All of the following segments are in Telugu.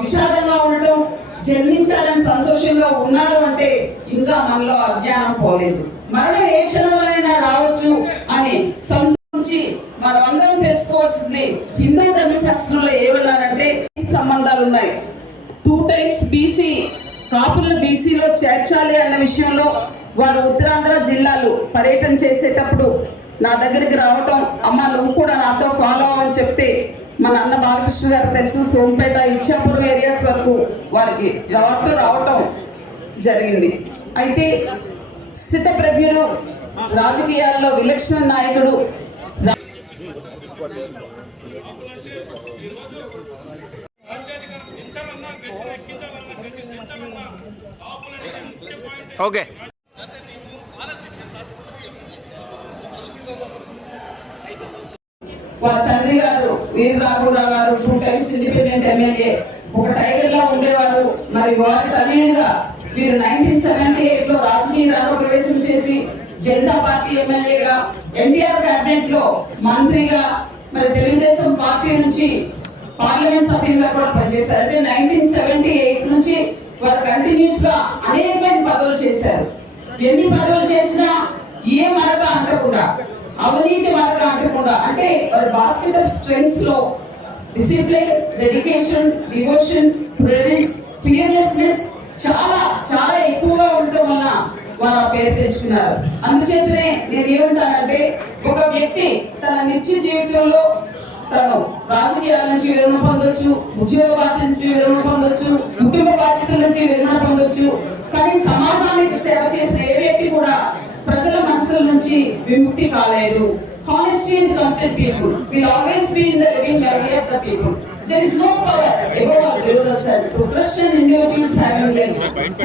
విషాదంగా ఉండటం, జన్మించాలని సంతోషంగా ఉన్నారు అంటే ఇంకా మనలో అజ్ఞానం పోలేదు. మరణ ఏ క్షణంలో అయినా రావచ్చు అని సంతోషించి మనమందరం తెలుసుకోవాల్సింది హిందూ ధర్మశాస్త్రంలో ఏమన్నారంటే సంబంధాలు ఉన్నాయి. 2 times బీసీ కాపులను బీసీలో చేర్చాలి అన్న విషయంలో వారు ఉత్తరాంధ్ర జిల్లాలు పర్యటన చేసేటప్పుడు నా దగ్గరికి రావటం, అమ్మ నువ్వు కూడా నాతో ఫాలో అవ్వని చెప్తే మన అన్న బాలకృష్ణ గారు తెలుసు, సోంపేట ఇచ్చాపురం ఏరియాస్ వరకు వారికి వారితో రావటం జరిగింది. అయితే స్థితప్రజ్ఞుడు, రాజకీయాల్లో విలక్షణ నాయకుడు, ఓకే వారి తండ్రి గారు వీర రాఘవరావు గారు 2 times ఇండిపెండెంట్ ఎమ్మెల్యే, ఒక టైగర్ లా ఉండేవారు. మరి వారి తనయుడిగా వీరు 1978 లో రాజకీయ రంగ ప్రవేశం చేసి జనతా పార్టీ ఎమ్మెల్యేగా, ఎన్టీఆర్ క్యాబినెట్ లో మంత్రిగా, మరి తెలుగుదేశం పార్టీ నుంచి పార్లమెంట్ సభ్యులుగా కూడా పనిచేశారు. అంటే 1978 నుంచి వారు కంటిన్యూస్ గా అనేకమైన పదవులు చేశారు. ఎన్ని పదవులు చేసినా ఏ మరక అంటకుండా, అవినీతి మరక అంటకుండా, అంటే వారి బాస్కెట్ ఆఫ్ స్ట్రెంగ్స్ లో discipline, dedication, devotion, presence, fearlessness చాలా చాలా ఎక్కువగా ఉండటం వలన వారు ఆ పేరు తెచ్చుకున్నారు. అందుచేతనే నేను ఏమంటానంటే, ఒక వ్యక్తి తన నిత్య జీవితంలో తను రాజకీయాల నుంచి విరమణ పొందొచ్చు, ఉద్యోగ బాధ్యత నుంచి విరమణ పొందొచ్చు, కుటుంబ బాధ్యతల నుంచి విరమణ పొందొచ్చు, కానీ సమాజానికి సేవ చేసిన ఏ వ్యక్తి కూడా ప్రజల మనసుల నుంచి విముక్తి కాలేడు. Honesty and competent people will always be in the living memory of the people. There is no power above or below the sun to question individuals having like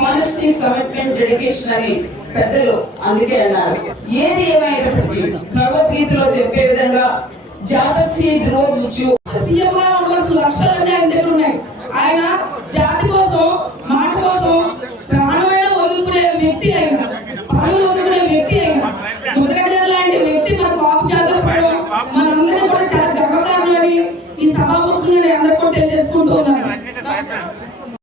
honesty, commitment, dedication అని పెద్దలు అందుకే అన్నారు. ఏది ఏమైనప్పటికీ భగవద్గీతలో చెప్పే విధంగా జాతస్య ధ్రువ మృత్యు సత్యంగా ఉండవలసిన లక్షణాలన్నీ ఆయన దగ్గర ఉన్నాయి. ఆయన జాతి కోసం, మాట కోసం ప్రాణమైన వదులుకునే వ్యక్తి ఆయన.